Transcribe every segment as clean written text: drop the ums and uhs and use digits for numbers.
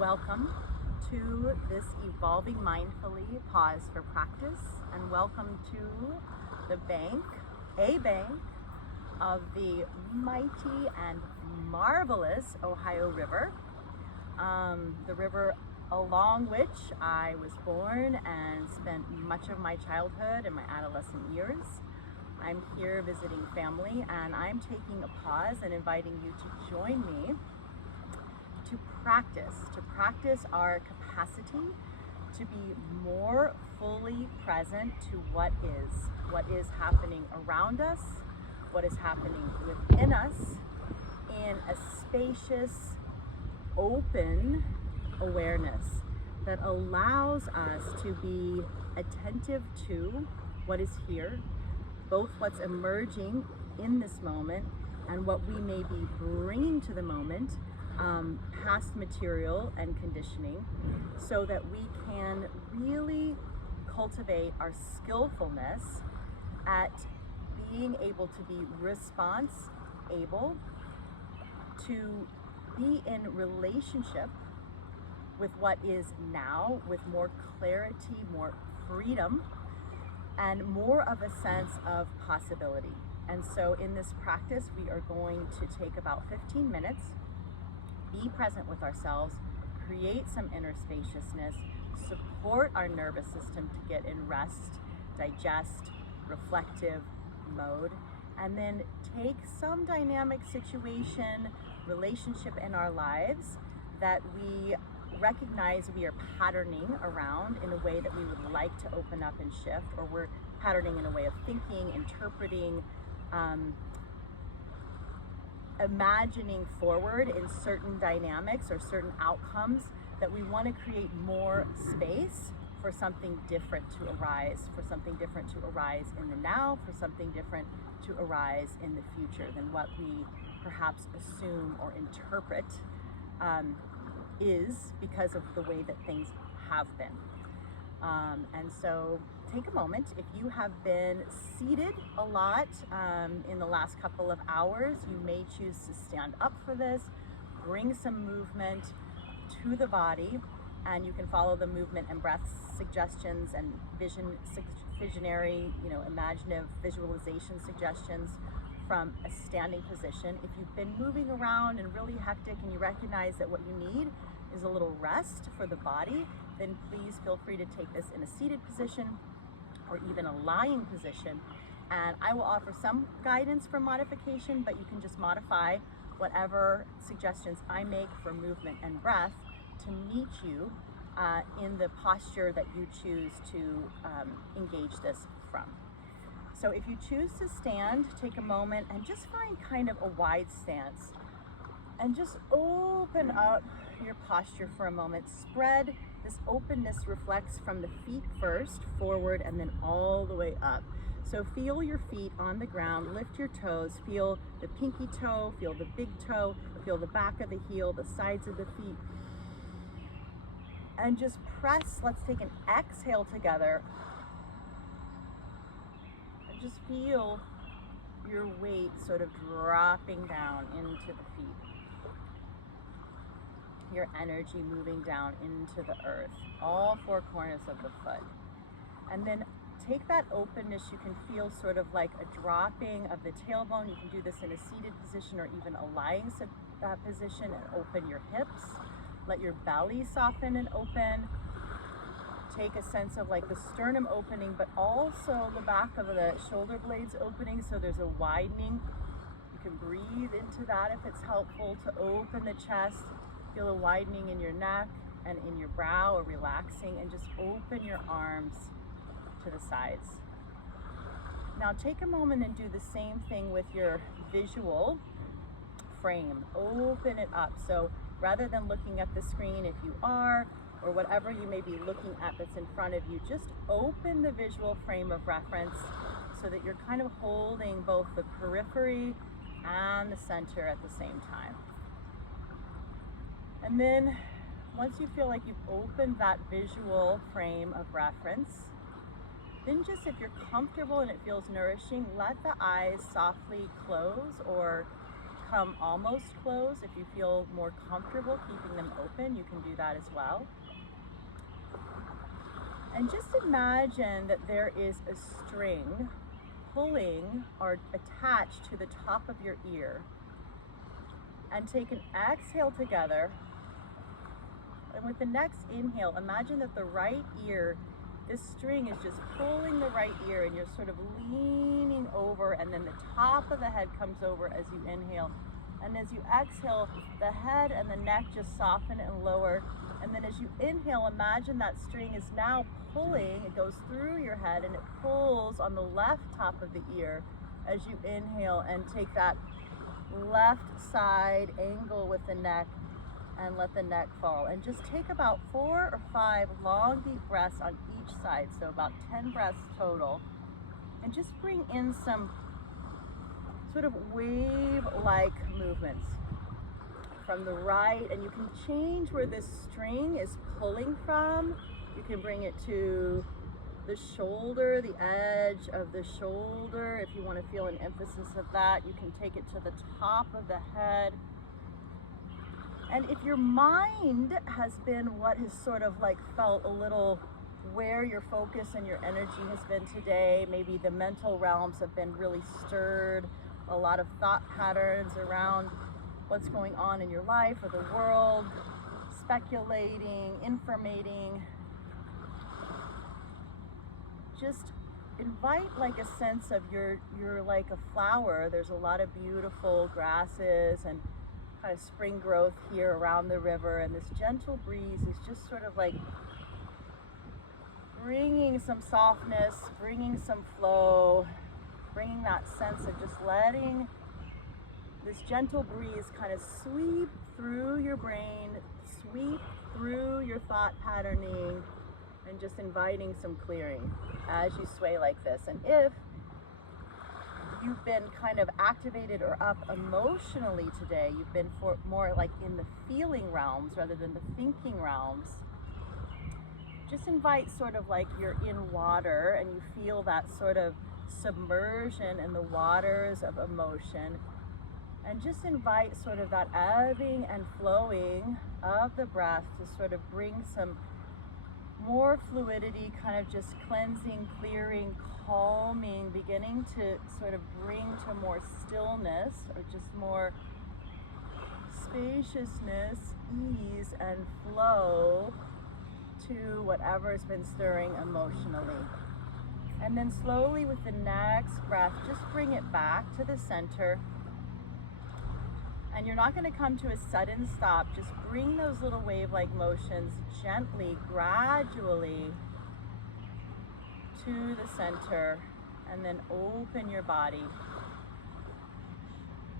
Welcome to this Evolving Mindfully Pause for Practice, and welcome to the bank, a bank of the mighty and marvelous Ohio River, the river along which I was born and spent much of my childhood and my adolescent years. I'm here visiting family, and I'm taking a pause and inviting you to join me to practice our capacity to be more fully present to what is happening around us, what is happening within us, in a spacious, open awareness that allows us to be attentive to what is here, both what's emerging in this moment and what we may be bringing to the moment, past material and conditioning, so that we can really cultivate our skillfulness at being able to be response able, to be in relationship with what is now, with more clarity, more freedom, and more of a sense of possibility. And so in this practice, we are going to take about 15 minutes, be present with ourselves, create some inner spaciousness, support our nervous system to get in rest, digest, reflective mode, and then take some dynamic situation, relationship in our lives that we recognize we are patterning around in a way that we would like to open up and shift, or we're patterning in a way of thinking, interpreting, imagining forward in certain dynamics or certain outcomes, that we want to create more space for something different to arise, in the now, for something different to arise in the future than what we perhaps assume or interpret is because of the way that things have been. And so take a moment. If you have been seated a lot in the last couple of hours, you may choose to stand up for this, bring some movement to the body, and you can follow the movement and breath suggestions and visionary, imaginative visualization suggestions from a standing position. If you've been moving around and really hectic and you recognize that what you need is a little rest for the body, then please feel free to take this in a seated position or even a lying position. And I will offer some guidance for modification, but you can just modify whatever suggestions I make for movement and breath to meet you in the posture that you choose to engage this from. So if you choose to stand, take a moment and just find kind of a wide stance and just open up your posture for a moment. Spread. This openness reflects from the feet first, forward, and then all the way up. So feel your feet on the ground, lift your toes, feel the pinky toe, feel the big toe, feel the back of the heel, the sides of the feet. And just press. Let's take an exhale together. And just feel your weight sort of dropping down into the feet. Your energy moving down into the earth, all four corners of the foot. And then take that openness. You can feel sort of like a dropping of the tailbone. You can do this in a seated position or even a lying position, and open your hips. Let your belly soften and open. Take a sense of like the sternum opening, but also the back of the shoulder blades opening, so there's a widening. You can breathe into that if it's helpful to open the chest. Feel a widening in your neck and in your brow, or relaxing, and just open your arms to the sides. Now take a moment and do the same thing with your visual frame. Open it up. So rather than looking at the screen, if you are, or whatever you may be looking at that's in front of you, just open the visual frame of reference so that you're kind of holding both the periphery and the center at the same time. And then once you feel like you've opened that visual frame of reference, then just, if you're comfortable and it feels nourishing, let the eyes softly close or come almost closed. If you feel more comfortable keeping them open, you can do that as well. And just imagine that there is a string pulling or attached to the top of your ear. And take an exhale together. And with the next inhale, imagine that the right ear, this string is just pulling the right ear and you're sort of leaning over, and then the top of the head comes over as you inhale. And as you exhale, the head and the neck just soften and lower. And then as you inhale, imagine that string is now pulling, it goes through your head and it pulls on the left top of the ear as you inhale, and take that left side angle with the neck and let the neck fall. And just take about 4 or 5 long deep breaths on each side, so about 10 breaths total. And just bring in some sort of wave-like movements from the right, and you can change where this string is pulling from. You can bring it to the shoulder, the edge of the shoulder. If you want to feel an emphasis of that, you can take it to the top of the head. And if your mind has been what has sort of like felt a little where your focus and your energy has been today, maybe the mental realms have been really stirred, a lot of thought patterns around what's going on in your life or the world, speculating, informating. Just invite like a sense of you're like a flower. There's a lot of beautiful grasses and kind of spring growth here around the river, and this gentle breeze is just sort of like bringing some softness, bringing some flow, bringing that sense of just letting this gentle breeze kind of sweep through your brain, sweep through your thought patterning, and just inviting some clearing as you sway like this. And if you've been kind of activated or up emotionally today, you've been more like in the feeling realms rather than the thinking realms, just invite sort of like you're in water and you feel that sort of submersion in the waters of emotion, and just invite sort of that ebbing and flowing of the breath to sort of bring some more fluidity, kind of just cleansing, clearing, calming, beginning to sort of bring to more stillness or just more spaciousness, ease, and flow to whatever's been stirring emotionally. And then slowly with the next breath, just bring it back to the center. And you're not going to come to a sudden stop. Just bring those little wave-like motions gently, gradually to the center, and then open your body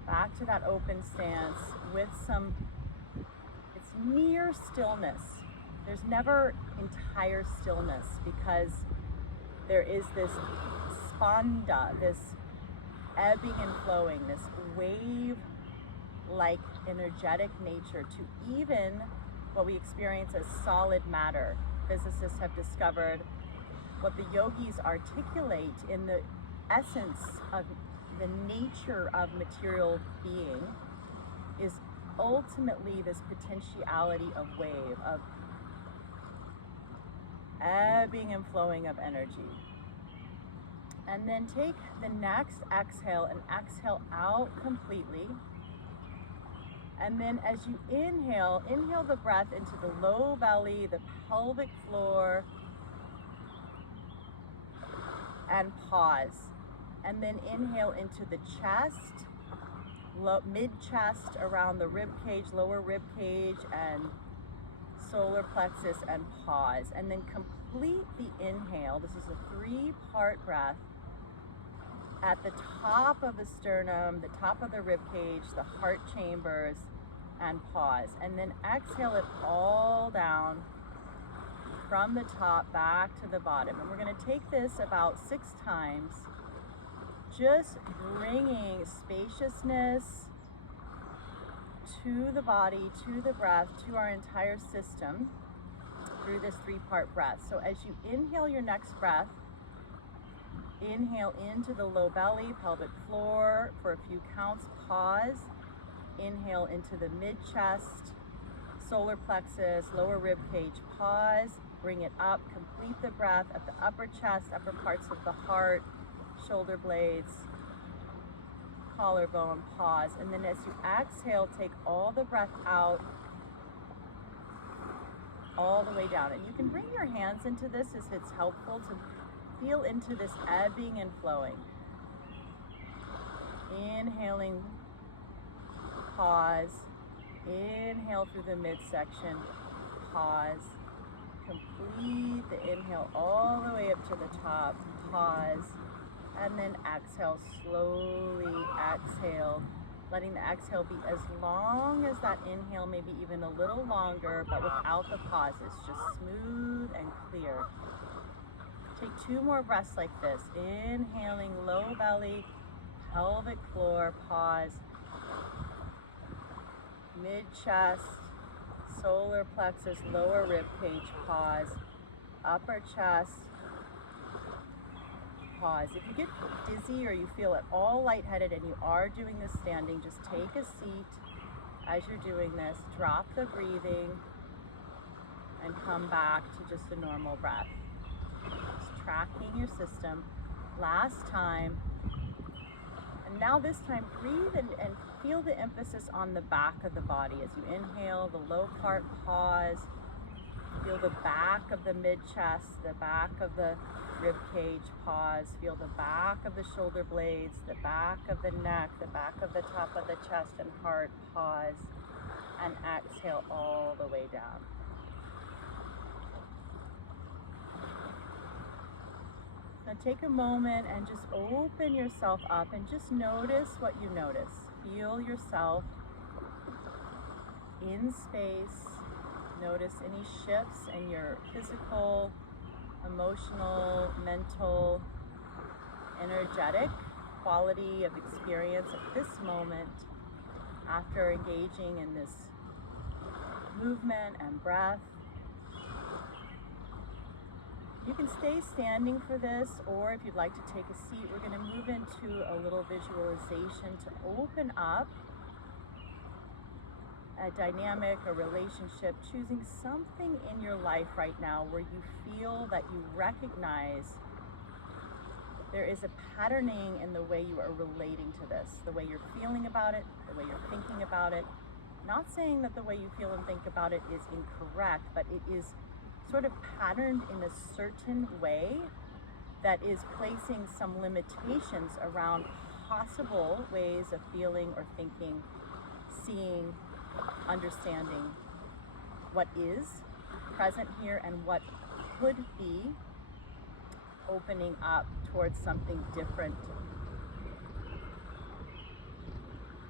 back to that open stance with some, it's near stillness. There's never entire stillness because there is this spanda, this ebbing and flowing, this wave like energetic nature to even what we experience as solid matter. Physicists have discovered what the yogis articulate in the essence of the nature of material being is ultimately this potentiality of wave, of ebbing and flowing of energy. And then take the next exhale and exhale out completely. And then as you inhale, inhale the breath into the low belly, the pelvic floor, and pause. And then inhale into the chest, mid-chest around the rib cage, lower rib cage, and solar plexus, and pause. And then complete the inhale. This is a 3-part breath. At the top of the sternum, the top of the rib cage, the heart chambers, and pause. And then exhale it all down from the top back to the bottom. And we're going to take this about 6 times, just bringing spaciousness to the body, to the breath, to our entire system through this 3-part breath. So as you inhale your next breath, inhale into the low belly, pelvic floor for a few counts, pause, inhale into the mid-chest, solar plexus, lower rib cage, pause, bring it up, complete the breath at the upper chest, upper parts of the heart, shoulder blades, collarbone, pause. And then as you exhale, take all the breath out, all the way down. And you can bring your hands into this as it's helpful to feel into this ebbing and flowing. Inhaling, pause, inhale through the midsection, pause, complete the inhale all the way up to the top, pause, and then exhale, slowly exhale, letting the exhale be as long as that inhale, maybe even a little longer, but without the pauses, just smooth and clear. Take 2 more breaths like this, inhaling, low belly, pelvic floor, pause, mid-chest, solar plexus, lower rib cage, pause, upper chest, pause. If you get dizzy or you feel at all lightheaded and you are doing this standing, just take a seat as you're doing this, drop the breathing, and come back to just a normal breath. Just tracking your system. Last time. And now this time, breathe and feel the emphasis on the back of the body. As you inhale, the low part, pause. Feel the back of the mid-chest, the back of the rib cage, pause. Feel the back of the shoulder blades, the back of the neck, the back of the top of the chest and heart, pause. And exhale all the way down. Now take a moment and just open yourself up and just notice what you notice. Feel yourself in space. Notice any shifts in your physical, emotional, mental, energetic quality of experience at this moment after engaging in this movement and breath. You can stay standing for this, or if you'd like to take a seat, we're going to move into a little visualization to open up a dynamic, a relationship, choosing something in your life right now where you feel that you recognize there is a patterning in the way you are relating to this, the way you're feeling about it, the way you're thinking about it. Not saying that the way you feel and think about it is incorrect, but it is sort of patterned in a certain way that is placing some limitations around possible ways of feeling or thinking, seeing, understanding what is present here and what could be opening up towards something different.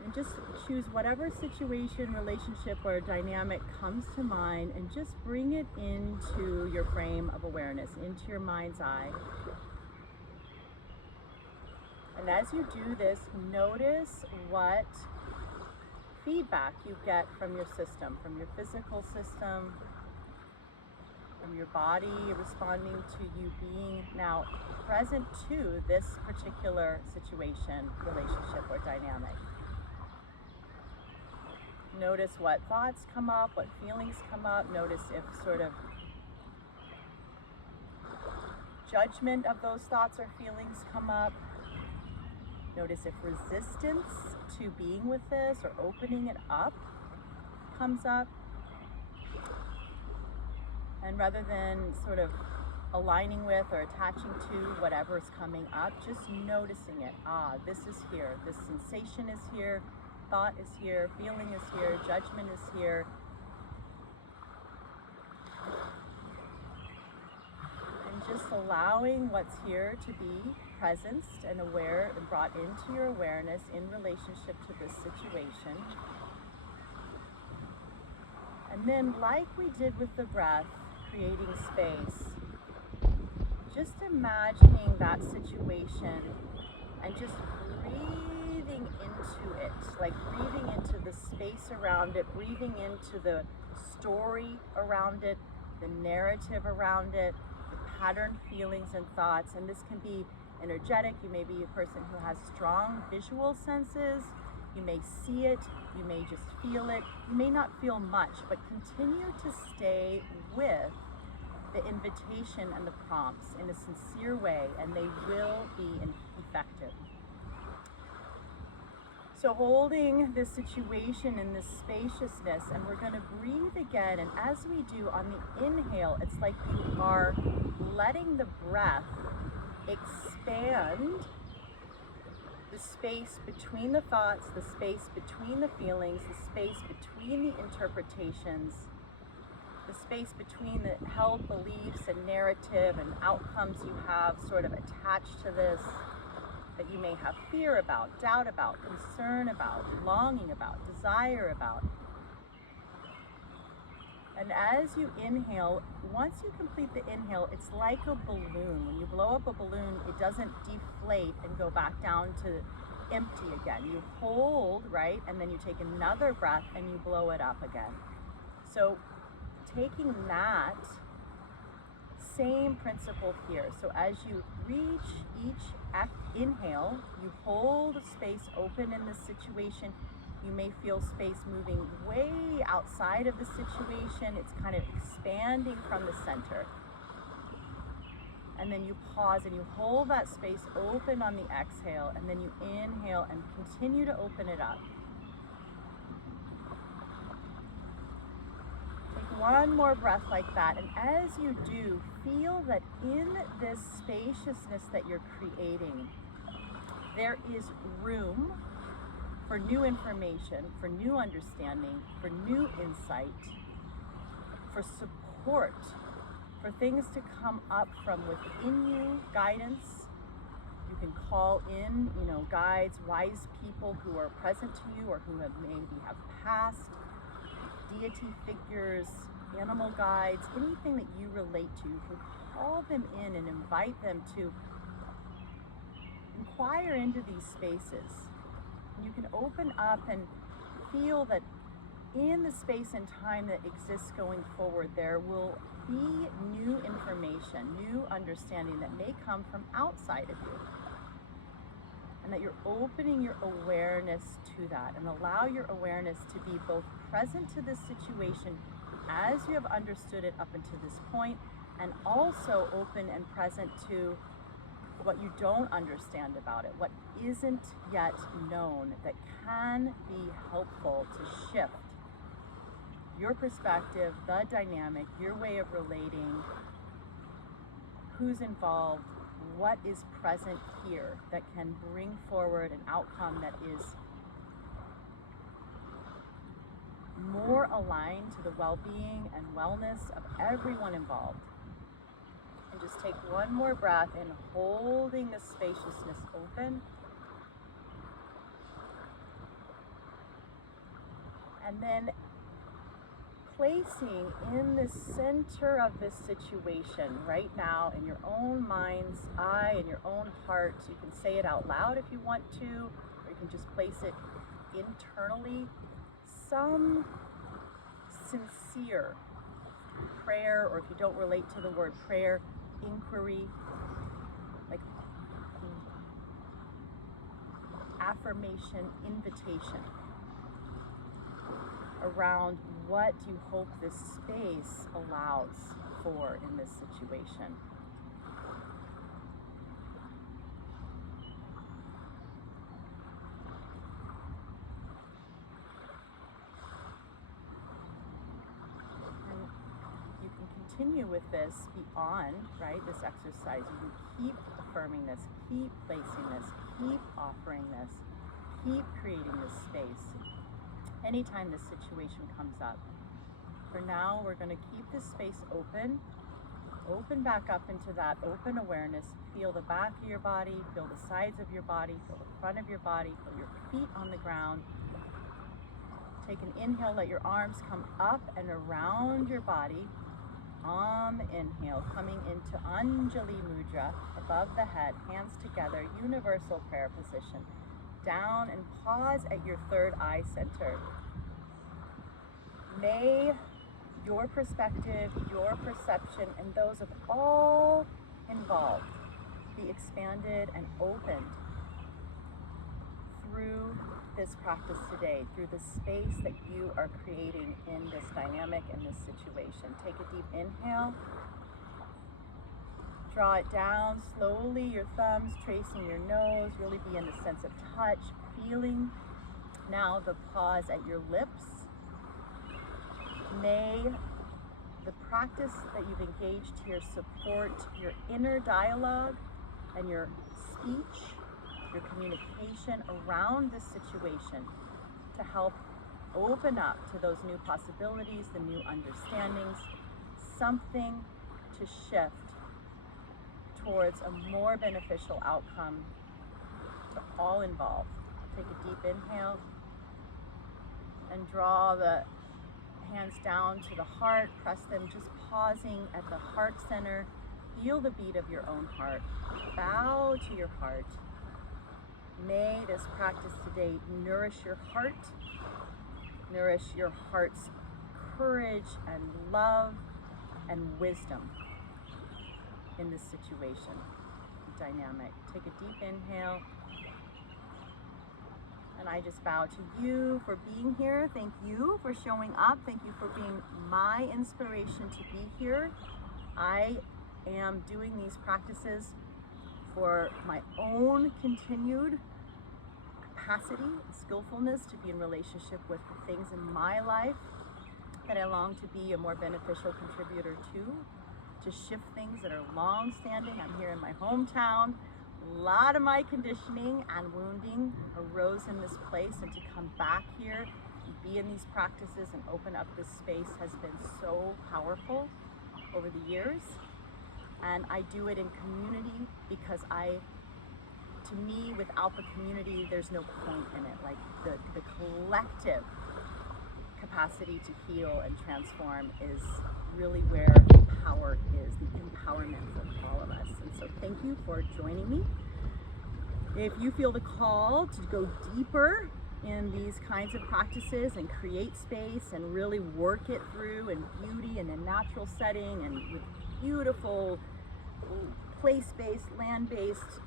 And just choose whatever situation, relationship, or dynamic comes to mind and just bring it into your frame of awareness, into your mind's eye. And as you do this, notice what feedback you get from your system, from your physical system, from your body responding to you being now present to this particular situation, relationship, or dynamic. Notice what thoughts come up, what feelings come up. Notice if sort of judgment of those thoughts or feelings come up. Notice if resistance to being with this or opening it up comes up. And rather than sort of aligning with or attaching to whatever is coming up, just noticing it. This is here. This sensation is here. Thought is here, feeling is here, judgment is here. And just allowing what's here to be presenced and aware and brought into your awareness in relationship to this situation. And then, like we did with the breath, creating space, just imagining that situation and just breathing into it, like breathing into the space around it, breathing into the story around it, the narrative around it, the patterned feelings and thoughts. And this can be energetic. You may be a person who has strong visual senses. You may see it, You may just feel it. You may not feel much, but continue to stay with the invitation and the prompts in a sincere way, and they will be effective. So holding this situation in this spaciousness, and we're going to breathe again. And as we do on the inhale, it's like you are letting the breath expand the space between the thoughts, the space between the feelings, the space between the interpretations, the space between the held beliefs and narrative and outcomes you have sort of attached to this, that you may have fear about, doubt about, concern about, longing about, desire about. And as you inhale, once you complete the inhale, it's like a balloon. When you blow up a balloon, it doesn't deflate and go back down to empty again. You hold, right? And then you take another breath and you blow it up again. So taking that same principle here. So as you reach each inhale, you hold space open in this situation. You may feel space moving way outside of the situation. It's kind of expanding from the center. And then you pause and you hold that space open on the exhale, and then you inhale and continue to open it up. Take one more breath like that, and as you do, feel that in this spaciousness that you're creating, there is room for new information, for new understanding, for new insight, for support, for things to come up from within you, guidance. You can call in, guides, wise people who are present to you or who maybe have passed, deity figures, animal guides, anything that you relate to. You can call them in and invite them to inquire into these spaces. You can open up and feel that in the space and time that exists going forward, there will be new information, new understanding that may come from outside of you. And that you're opening your awareness to that, and allow your awareness to be both present to this situation as you have understood it up until this point, and also open and present to what you don't understand about it, what isn't yet known that can be helpful to shift your perspective, the dynamic, your way of relating, who's involved, what is present here that can bring forward an outcome that is more aligned to the well-being and wellness of everyone involved. And just take one more breath in, holding the spaciousness open. And then placing in the center of this situation right now in your own mind's eye, in your own heart. You can say it out loud if you want to, or you can just place it internally. Some sincere prayer, or if you don't relate to the word prayer, inquiry, like affirmation, invitation around what you hope this space allows for in this situation. And you can continue with this beyond, right, this exercise. You can keep affirming this, keep placing this, keep offering this, keep creating this space anytime this situation comes up. For now, we're going to keep this space open back up into that open awareness. Feel the back of your body, feel the sides of your body, feel the front of your body, feel your feet on the ground. Take an inhale, let your arms come up and around your body. On the inhale, coming into Anjali Mudra, above the head, hands together, universal prayer position. Down and pause at your third eye center. May your perspective, your perception, and those of all involved be expanded and opened through this practice today through the space that you are creating in this dynamic, in this situation. Take a deep inhale. Draw it down slowly, your thumbs tracing your nose. Really be in the sense of touch, feeling. Now the pause at your lips. May the practice that you've engaged here support your inner dialogue and your speech, your communication around this situation to help open up to those new possibilities, the new understandings, something to shift towards a more beneficial outcome to all involved. Take a deep inhale and draw the hands down to the heart, press them, just pausing at the heart center. Feel the beat of your own heart. Bow to your heart. May this practice today nourish your heart's courage and love and wisdom in this situation, dynamic. Take a deep inhale. And I just bow to you for being here. Thank you for showing up. Thank you for being my inspiration to be here. I am doing these practices for my own continued capacity and skillfulness to be in relationship with the things in my life that I long to be a more beneficial contributor to shift things that are long-standing. I'm here in my hometown. A lot of my conditioning and wounding arose in this place, and to come back here and be in these practices and open up this space has been so powerful over the years. And I do it in community because to me, without the community, there's no point in it. Like the collective capacity to heal and transform is really where the power is, the empowerment for all of us. And so thank you for joining me. If you feel the call to go deeper in these kinds of practices and create space and really work it through in beauty and a natural setting and with beautiful place-based, land-based,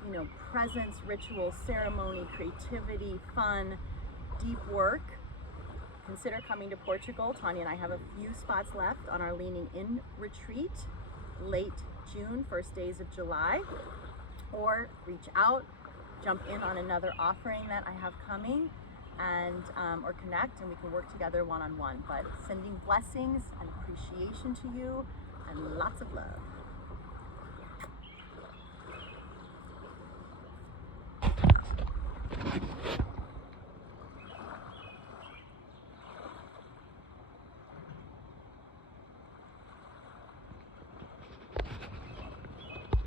presence, ritual, ceremony, creativity, fun, deep work, consider coming to Portugal. Tanya and I have a few spots left on our Leaning In retreat, late June, first days of July. Or reach out, jump in on another offering that I have coming, and or connect, and we can work together one-on-one. But sending blessings and appreciation to you, and lots of love.